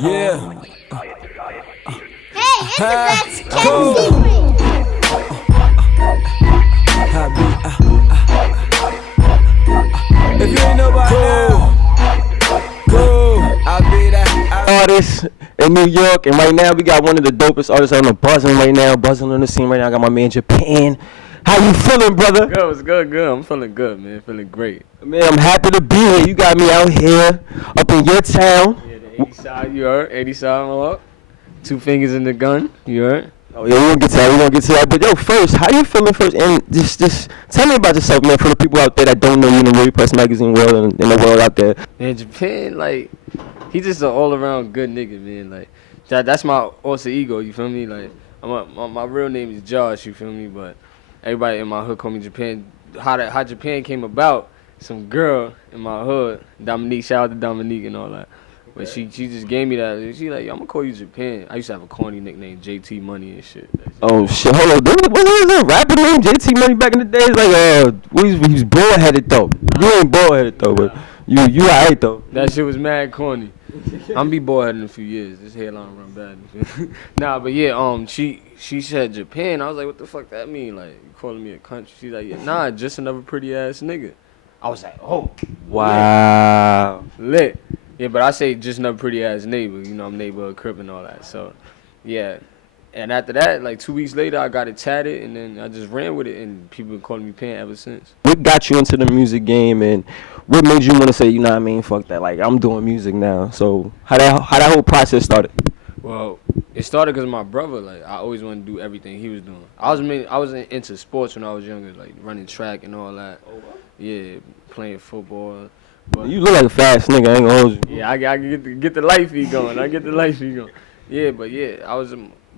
Yeah. Hey, it's the Kept Secret. If you ain't know by now, I'll be that artist in New York, and right now we got one of the dopest artists on the buzzing right now, buzzing on the scene right now. I got my man Japan. How you feeling, brother? Good, it's good. I'm feeling good, man. Feeling great. Man, I'm happy to be here. You got me out here, up in your town. Yeah, the 80 side, you heard? 80 side, I'm up. 2 fingers in the gun, you heard? Oh yeah, we're gonna get to that. But yo, first, how you feeling first? And just tell me about yourself, man, for the people out there that don't know you in the Really Press magazine world and in the world out there. Man, Japan, like, he just an all-around good nigga, man. Like, that's my alter ego, you feel me? Like, my real name is Josh, you feel me? But everybody in my hood call me Japan. How Japan came about, some girl in my hood, Dominique, shout out to Dominique and all that. But she just gave me that. She like, yo, I'm gonna call you Japan. I used to have a corny nickname, JT Money and shit. Oh shit, hold on. Was a rapper named JT Money back in the days? Like, he was bald-headed though. You ain't bald-headed though, but you alright though. That shit was mad corny. I'm be bald-headed in a few years. This hairline run bad. Nah, but yeah, she said Japan. I was like, what the fuck that mean? Like, you calling me a country? She's like, yeah, nah, just another pretty ass nigga. I was like, oh, wow, lit. Yeah, but I say just another pretty ass neighbor. You know, I'm neighborhood crip and all that. So, yeah. And after that, like 2 weeks later, I got it tatted, and then I just ran with it, and people been calling me Pan ever since. What got you into the music game, and what made you want to say, you know what I mean, fuck that, like, I'm doing music now? So how that whole process started? Well, it started because my brother, like, I always wanted to do everything he was doing. I was into sports when I was younger, like running track and all that. Oh, wow. Yeah, playing football. But you look like a fast nigga, I ain't gonna hold you. Yeah, I get the life feed going. Yeah,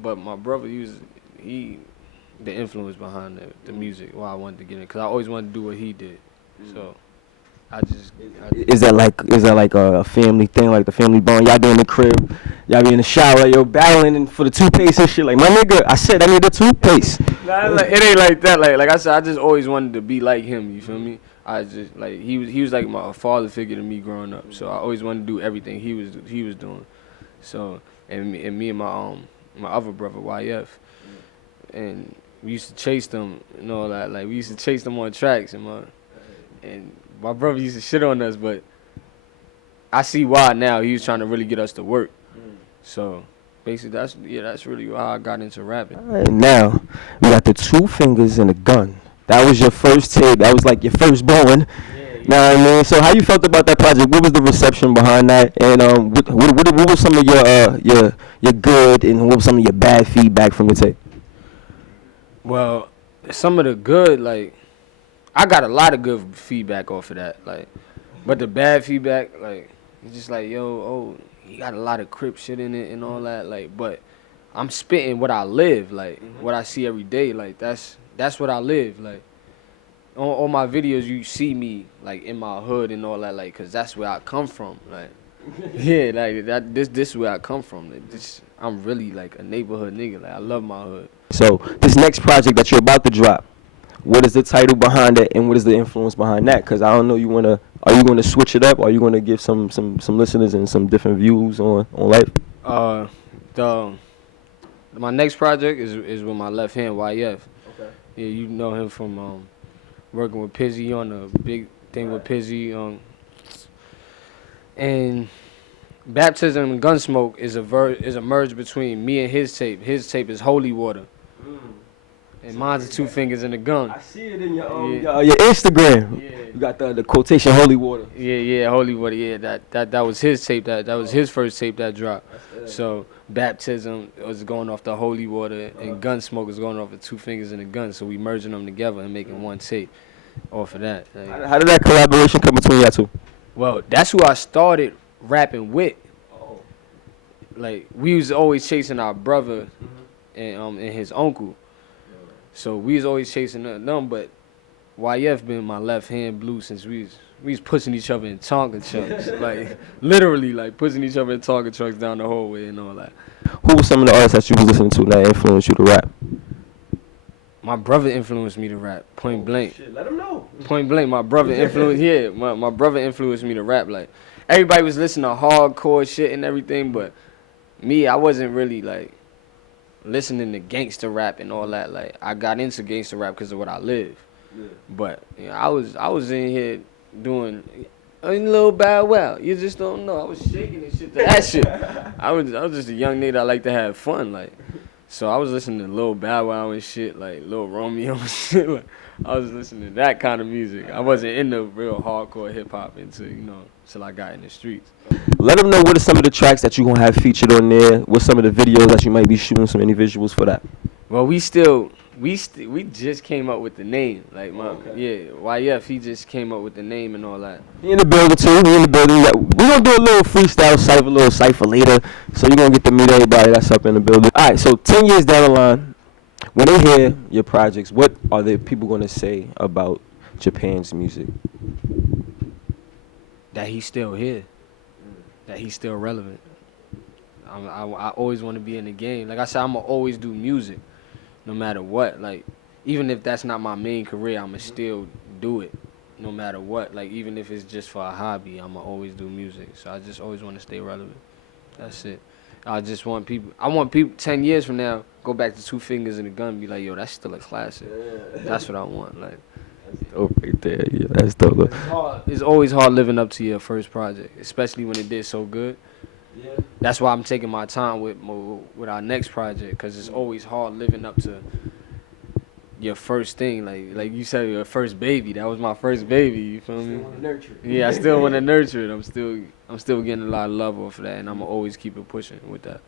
but my brother, the influence behind the music, why I wanted to get in, because I always wanted to do what he did. So Is that like a family thing, like the family bond? Y'all be in the crib, y'all be in the shower, yo, battling for the toothpaste and shit. Like, my nigga, I said I need the toothpaste. Nah, like, it ain't like that. Like I said, I just always wanted to be like him. You feel me? I just like he was like my father figure to me growing up. So I always wanted to do everything he was doing. So and me and my other brother YF, and we used to chase them and all that. Like, we used to chase them on tracks, and my brother used to shit on us, but I see why now. He was trying to really get us to work. So basically, that's really how I got into rapping. All right, now we got the 2 fingers and a gun. That was your first tape. That was like your firstborn. Yeah. Know what I mean? So how you felt about that project? What was the reception behind that? And what was some of your good and what was some of your bad feedback from the tape? Well, some of the good, like, I got a lot of good feedback off of that, like, but the bad feedback, like, it's just like, yo, you got a lot of Crip shit in it and all that, like, but I'm spitting what I live, like, what I see every day, like, that's what I live, like, on my videos you see me, like, in my hood and all that, like, cause that's where I come from, like, yeah, like, this is where I come from, like, I'm really, like, a neighborhood nigga, like, I love my hood. So, this next project that you're about to drop, what is the title behind it, and what is the influence behind that? Because I don't know, are you going to switch it up? Or are you going to give some listeners and some different views on life? My next project is with my left hand, YF. Okay. Yeah, you know him from working with Pizzy on the big thing with Pizzy. And Baptism and Gunsmoke is a merge between me and his tape. His tape is Holy Water. And mine's the 2 fingers in the gun. I see it in your Instagram. Yeah. You got the quotation Holy Water. Yeah, Holy Water. Yeah, that was his tape. That was his first tape that dropped. So Baptism was going off the Holy Water, and Gunsmoke is going off the 2 fingers in the gun. So we merging them together and making one tape off of that. Like, how did that collaboration come between y'all 2? Well, that's who I started rapping with. Oh. Like, we was always chasing our brother and his uncle. So we was always chasing them, but YF been my left hand blue since we was pushing each other in Tonka trucks, like, literally, like, pushing each other in Tonka trucks down the hallway and all that. Who were some of the artists that you was listening to that influenced you to rap? My brother influenced me to rap, point blank. Shit, let him know. Point blank, my brother influenced, my brother influenced me to rap. Like, everybody was listening to hardcore shit and everything, but me, I wasn't really, like, listening to gangster rap and all that. Like, I got into gangster rap because of what I live. Yeah. But, you know, I was in here doing a little Bow Wow. You just don't know. I was shaking and shit to that shit. I was just a young nigga that like to have fun, like. So I was listening to Lil Bow Wow and shit, like Lil Romeo and shit. Like, I was listening to that kind of music. I wasn't into real hardcore hip hop until, you know, till I got in the streets. Let them know what are some of the tracks that you gonna have featured on there. What's some of the videos that you might be shooting? Some any visuals for that? Well, we just came up with the name. Like YF, he just came up with the name and all that. He in the building too. He in the building. We're gonna do a little freestyle cipher, little cipher later. So you're gonna get to meet everybody that's up in the building. All right. So 10 years down the line, when they hear your projects, what are the people gonna say about Japan's music? That he's still here. That he's still relevant. I always want to be in the game. Like I said, I'm gonna always do music. No matter what, like, even if that's not my main career, I'ma still do it, no matter what. Like, even if it's just for a hobby, I'ma always do music. So I just always want to stay relevant. That's it. I want people 10 years from now, go back to 2 Fingers and a Gun, and be like, yo, that's still a classic. That's what I want. Like, that's dope right there. Yeah, that's dope. It's always hard living up to your first project, especially when it did so good. Yeah. That's why I'm taking my time with our next project, because it's always hard living up to your first thing. Like you said, your first baby. That was my first baby. You feel me? Still want to nurture it. Yeah, I still want to nurture it. I'm still getting a lot of love off of that, and I'm gonna always keep it pushing with that.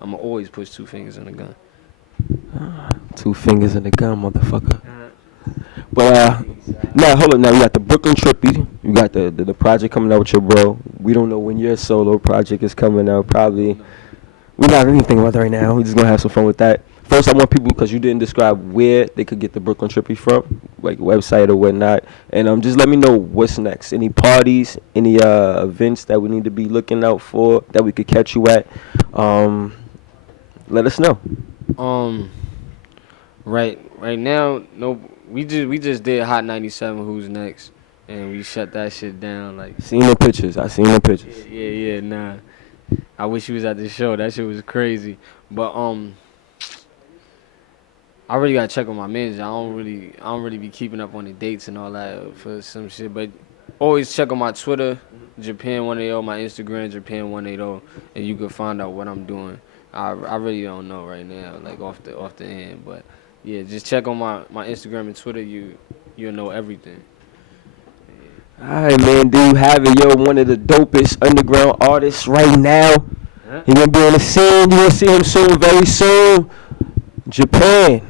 I'm gonna always push 2 Fingers in the Gun. 2 Fingers in the Gun, motherfucker. But now hold on. Now you got the Brooklyn Trippy. You got the project coming out with your bro. We don't know when your solo project is coming out. Probably. We're not even thinking about that right now. We're just gonna have some fun with that. First, I want people, because you didn't describe where they could get the Brooklyn Trippy from, like website or whatnot. And just let me know what's next. Any parties, any events that we need to be looking out for that we could catch you at. Let us know. Right now, no. We just did Hot 97. Who's next? And we shut that shit down. Like, seen the pictures. I seen the pictures. Yeah. Nah. I wish he was at the show. That shit was crazy. But I really gotta check on my manager. I don't really be keeping up on the dates and all that for some shit. But always check on my Twitter, Japan180, my Instagram, Japan180, and you can find out what I'm doing. I really don't know right now, like off the end, but. Yeah, just check on my Instagram and Twitter. You'll know everything. Yeah. All right, man. Do you have it? Yo, one of the dopest underground artists right now. Huh? He gonna be on the scene. You gonna see him soon, very soon. Japan.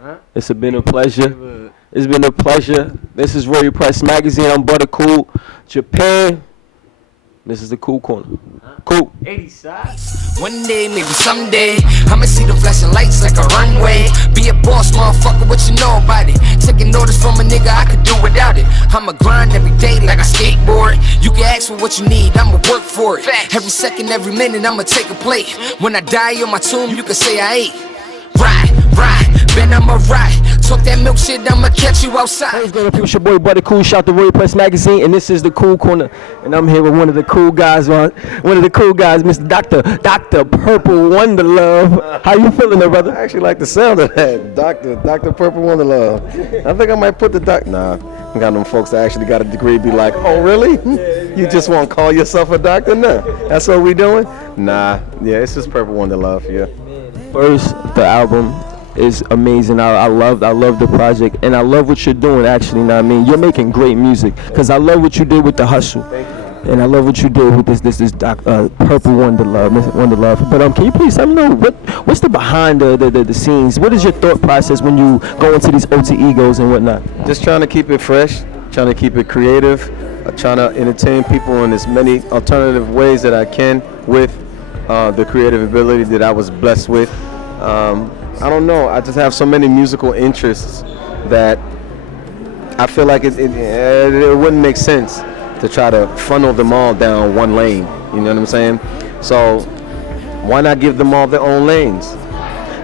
Huh? It's been a pleasure. It's been a pleasure. This is Royal Press Magazine. I'm Buttercool. Japan. This is the Cool Corner. Cool. 80 side. One day, maybe someday, I'ma see the flashing lights like a runway. Be a boss, motherfucker, what you know about it? Taking orders from a nigga, I could do without it. I'ma grind every day like a skateboard. You can ask for what you need, I'ma work for it. Every second, every minute, I'ma take a plate. When I die on my tomb, you can say I ate. Right, Ben, I'ma ride. Talk that milk shit, I'ma catch you outside. Hey, what's going on, people? It's your boy Buddy Cool. Shout to Royal Press Magazine, and this is the Cool Corner. And I'm here with one of the cool guys, Mr. Dr. Purple Wondaluv. How you feeling there, brother? I actually like the sound of that, Dr. Purple Wondaluv. I think I might put the nah. I got them folks that actually got a degree be like, oh really? You just want to call yourself a doctor? Nah, that's what we doing? Nah, yeah, it's just Purple Wondaluv, yeah. First, the album is amazing. I love the project, and I love what you're doing. Actually, you know what I mean, you're making great music. Cause I love what you did with the hustle, and I love what you did with this Purple Wondaluv. But can you please let me know what's the behind the scenes? What is your thought process when you go into these alter egos and whatnot? Just trying to keep it fresh, trying to keep it creative, trying to entertain people in as many alternative ways that I can with the creative ability that I was blessed with. I don't know. I just have so many musical interests that I feel like it wouldn't make sense to try to funnel them all down one lane. You know what I'm saying? So why not give them all their own lanes?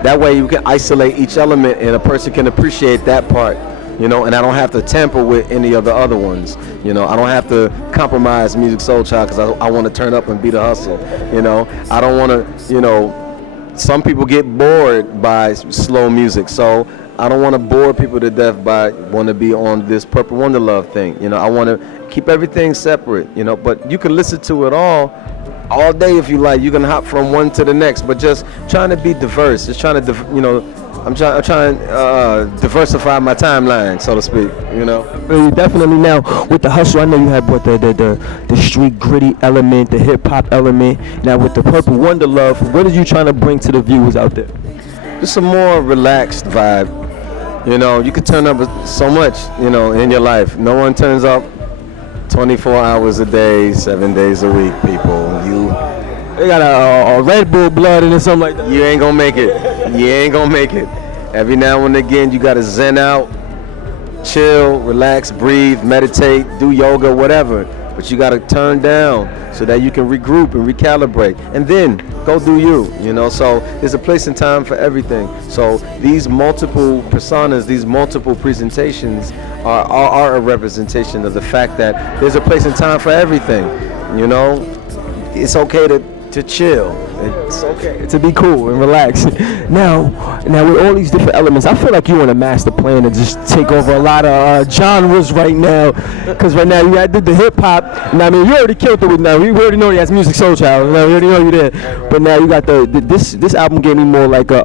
That way you can isolate each element and a person can appreciate that part, you know, and I don't have to tamper with any of the other ones. You know, I don't have to compromise Musiq Soulchild because I want to turn up and be the hustle. You know, I don't want to, you know, some people get bored by slow music, so I don't want to bore people to death by want to be on this Purple Wondaluv thing. You know, I want to keep everything separate, you know, but you can listen to it all day if you like. You can hop from one to the next, but just trying to be diverse. Just trying to, you know, I'm trying to diversify my timeline, so to speak, you know. Definitely. Now, with the hustle, I know you had brought the street gritty element, the hip hop element. Now, with the Purple Wondaluv, what are you trying to bring to the viewers out there? Just a more relaxed vibe. You know, you can turn up so much, you know, in your life. No one turns up 24 hours a day, 7 days a week, people. They got a Red Bull blood in it, something like that. You ain't gonna make it. You ain't gonna make it. Every now and again, you gotta zen out, chill, relax, breathe, meditate, do yoga, whatever. But you gotta turn down so that you can regroup and recalibrate, and then go do you. You know, so there's a place and time for everything. So these multiple personas, these multiple presentations are a representation of the fact that there's a place and time for everything. You know, it's okay to chill. It's okay to be cool and relax. Now with all these different elements, I feel like you on a master plan to just take over a lot of genres right now. Because right now you did the hip hop. Now I mean you already killed it with now. We already know you has Musiq Soulchild. We already know you there. But now you got this album gave me more like a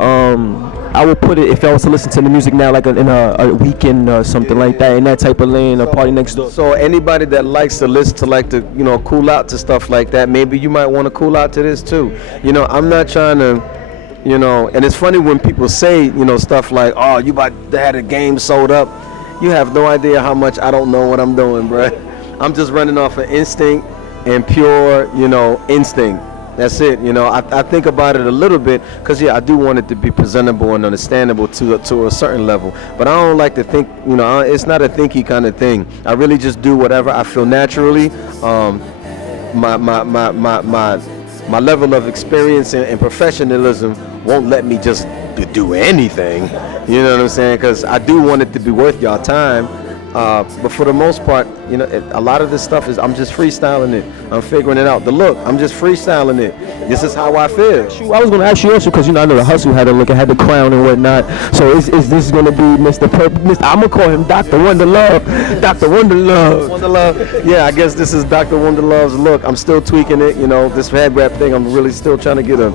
I would put it, if I was to listen to the music now, like in a weekend or something like that, in that type of lane, a party next door. So anybody that likes to listen to, like, to, you know, cool out to stuff like that, maybe you might want to cool out to this too. You know, I'm not trying to, you know, and it's funny when people say, you know, stuff like, oh, you about to have the game sold up. You have no idea how much I don't know what I'm doing, bruh. I'm just running off of instinct and pure, you know, instinct. That's it. You know, I think about it a little bit because, yeah, I do want it to be presentable and understandable to a certain level. But I don't like to think, you know, it's not a thinky kind of thing. I really just do whatever I feel naturally. My level of experience and professionalism won't let me just do anything. You know what I'm saying? Because I do want it to be worth y'all time. But for the most part, you know, a lot of this stuff is I'm just freestyling it. I'm figuring it out. The look, I'm just freestyling it. This is how I feel. I was going to ask you also because, you know, I know the hustle had a look, it had the crown and whatnot. So is this going to be Mr. Purple? I'm going to call him Dr. Wondaluv. Dr. Wondaluv. Wondaluv. Yeah, I guess this is Dr. Wondaluv's look. I'm still tweaking it. You know, this head wrap thing, I'm really still trying to get a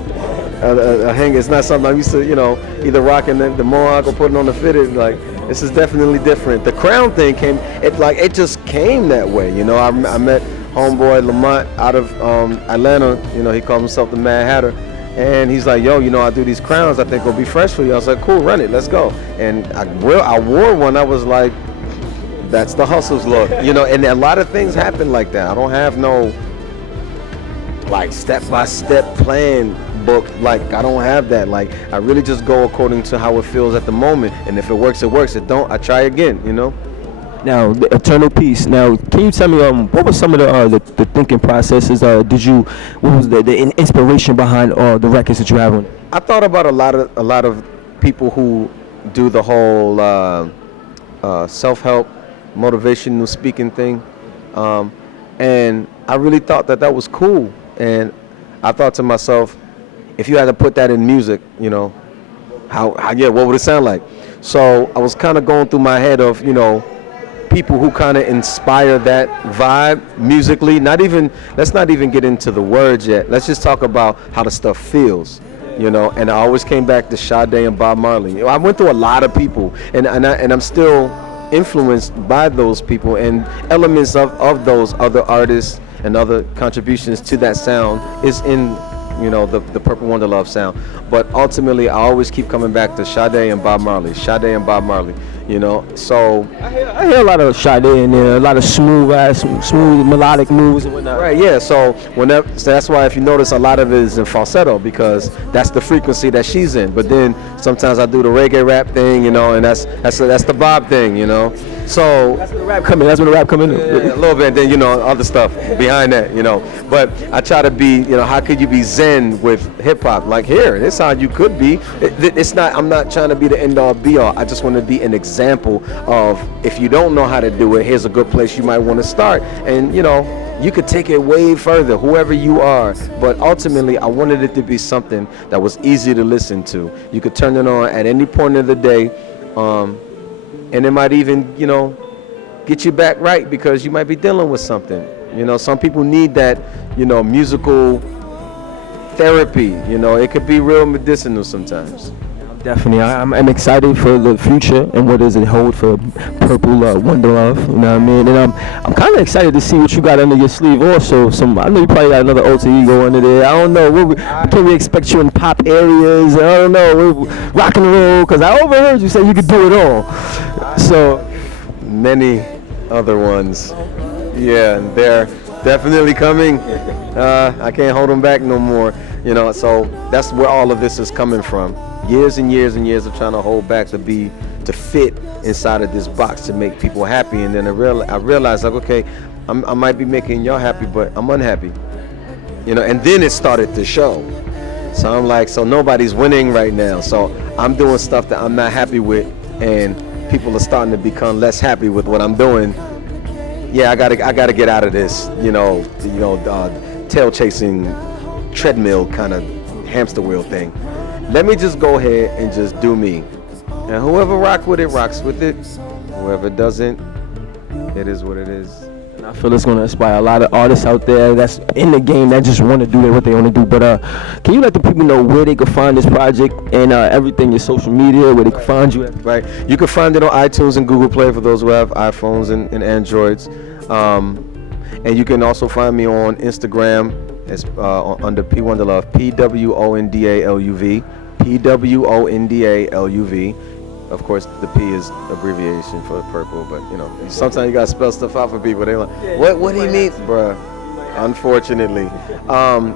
hang. It's not something I'm used to, you know, either rocking the mohawk or putting on the fitted. Like, this is definitely different. The crown thing it just came that way. You know, I met homeboy Lamont out of Atlanta. You know, he calls himself the Mad Hatter. And he's like, yo, you know, I do these crowns. I think will be fresh for you. I was like, cool, run it. Let's go. And I wore one. I was like, that's the hustle's look. You know, and a lot of things happen like that. I don't have no, like, step-by-step plan book. Like, I don't have that. Like, I really just go according to how it feels at the moment, and if it works, it works. If it don't, I try again, you know. Now, the Eternal Peace. Now, can you tell me what was some of the thinking processes? What was the inspiration behind the records that you have on? I thought about a lot of people who do the whole self-help, motivational speaking thing, and I really thought that was cool. And I thought to myself, if you had to put that in music, you know, what would it sound like? So I was kind of going through my head of, you know, people who kind of inspire that vibe musically. Let's not even get into the words yet. Let's just talk about how the stuff feels, you know. And I always came back to Sade and Bob Marley. You know, I went through a lot of people, and I'm still influenced by those people and elements of those other artists and other contributions to that sound is in, you know, the Purple Wondaluv sound. But ultimately, I always keep coming back to Sade and Bob Marley, you know. So I hear a lot of Sade in there, a lot of smooth melodic moves and whatnot. Right, yeah. So that's why if you notice, a lot of it is in falsetto because that's the frequency that she's in. But then sometimes I do the reggae rap thing, you know, and that's the Bob thing, you know. So That's when the rap come in. That's when the rap come in. yeah, a little bit, then other stuff behind that, But I try to be, how could you be zen with hip hop? Like here, this how you could be. It's not. I'm not trying to be the end all be all. I just want to be an example of if you don't know how to do it, here's a good place you might want to start, and you could take it way further, whoever you are. But ultimately, I wanted it to be something that was easy to listen to. You could turn it on at any point of the day. And it might even, get you back right because you might be dealing with something. Some people need that, musical therapy. It could be real medicinal sometimes. Definitely, I'm excited for the future and what does it hold for Purple Wondaluv. You know what I mean? And I'm kind of excited to see what you got under your sleeve. Also, I know you probably got another alter ego under there. I don't know. Can we expect you in pop areas? I don't know. Rock and roll, because I overheard you say you could do it all. So many other ones. Yeah, they're definitely coming. I can't hold them back no more. So that's where all of this is coming from. Years and years and years of trying to hold back to fit inside of this box to make people happy, and then I realized like, okay, I might be making y'all happy, but I'm unhappy, and then it started to show. So I'm like, so nobody's winning right now. So I'm doing stuff that I'm not happy with, and people are starting to become less happy with what I'm doing. Yeah, I gotta get out of this, tail chasing treadmill kind of hamster wheel thing. Let me just go ahead and just do me. And whoever rocks with it. Whoever doesn't, it is what it is. And I feel it's going to inspire a lot of artists out there that's in the game that just want to do what they want to do. But can you let the people know where they can find this project and everything, your social media, where they can find you at? Right. You can find it on iTunes and Google Play for those who have iPhones and Androids. And you can also find me on Instagram as under P Wondaluv, PWONDALUV. PWONDALUV. Of course, the P is abbreviation for purple, but sometimes you gotta spell stuff out for people. They're like, what do you mean, bruh? Unfortunately,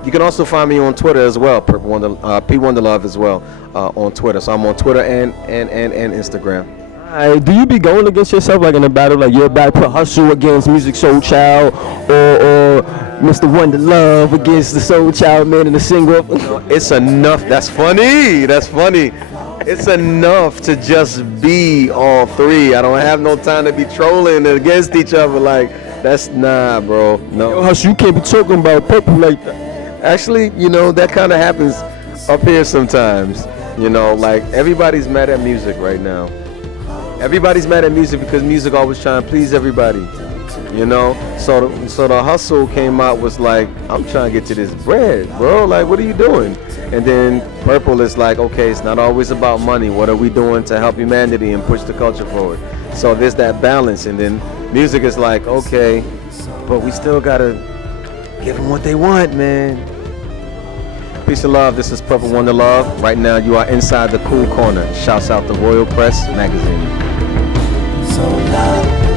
you can also find me on Twitter as well, P Wondaluv as well on Twitter. So I'm on Twitter and Instagram. Do you be going against yourself like in a battle, like you're about to hustle against Musiq Soulchild or Mr. Wondaluv against the Soulchild man in the single? It's enough. That's funny. It's enough to just be all three. I don't have no time to be trolling against each other. Like, that's bro. No. Yo, Hustle, you can't be talking about Purple like that. Actually, that kind of happens up here sometimes. Like everybody's mad at music right now. Everybody's mad at music because music always trying to please everybody. So the hustle came out was like, I'm trying to get to this bread, bro. Like, what are you doing? And then Purple is like, okay, it's not always about money. What are we doing to help humanity and push the culture forward? So there's that balance. And then music is like, okay, but we still gotta give them what they want, man. Peace and love. This is Purple Wondaluv. Right now, you are inside the cool corner. Shouts out to Royal Press Magazine. So loud.